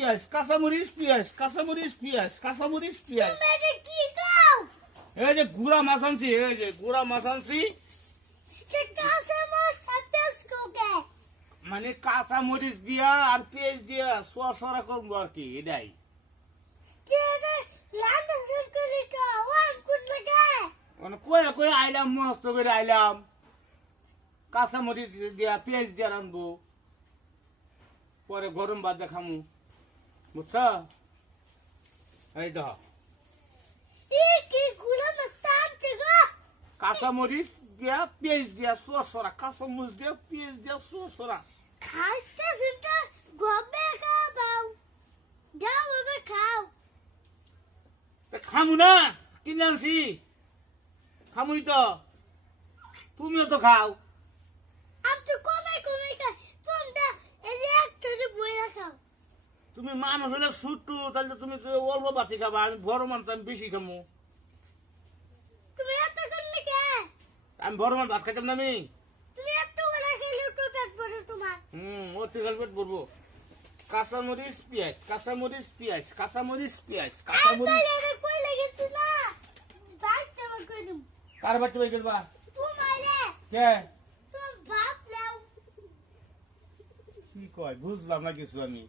পেঁয়াজ, কাঁচামরিচ পেঁয়াজ, কাঁচামরিচ পেঁয়াজ, কাঁচামরিচ পেঁয়াজ। তুমি এটা কি খাও? এই যে গুড়া মাছ আনছি, এই যে গুড়া মাছ আনছি, এটা কাঁচামরিচ আর পেঁয়াজ কোকে? মানে কাঁচামরিচ দিয়া আর পেঁয়াজ দিয়া সরা করবো আর কি, এটাই। কি এটা রান্না করে খাও? ওয়ান কোন লাগে? মানে কয়ে কয়ে আইলাম, মস্ত করে আইলাম, কাঁচামরিচ দিয়া পেঁয়াজ দিয়া রানবো, পরে গরম ভাত দেখামু, বুঝছ? এই দেখ এই কি গুলা মাছ আনছে গো? কাঁচামরিচ দিয়া পেঁয়াজ দিয়া সরা, কাঁচামরিচ দিয়া পেঁয়াজ দিয়া সরা। খাইতে শুনতে গবে খাও। যাও বাবা খাও। খামু না, কিনে আনছি, খামুই তো, তুমিও তো খাও। আমি তো কমে খাই। তোমরা এই একটা বইয়া খাও। তুমি মানুষ হলে ছুট্টু, তাহলে তুমি তো অল্প বাতি খাবা, আমি বড় মানুষ, আমি বেশি খামু। তুমি এত করলে কে? আমি বড় মানুষ, ভাত খাইতাম না আমি। তুমি এত করে খেলে তো পেট ভরে তোমার। ও ঠিক পেট পড়বো। কাঁচামরিচ পেঁয়াজ, কাঁচামরিচ পেঁয়াজ, কাঁচামরিচ পেঁয়াজ, কাঁচামরিচ। কই লাগে তুই না? বাইতে কই দিম। কার বাচ্চা বাই গেলবা? তোমারে কে? তো বাপ লাও। কি কয় বুঝলাম না কিছু আমি।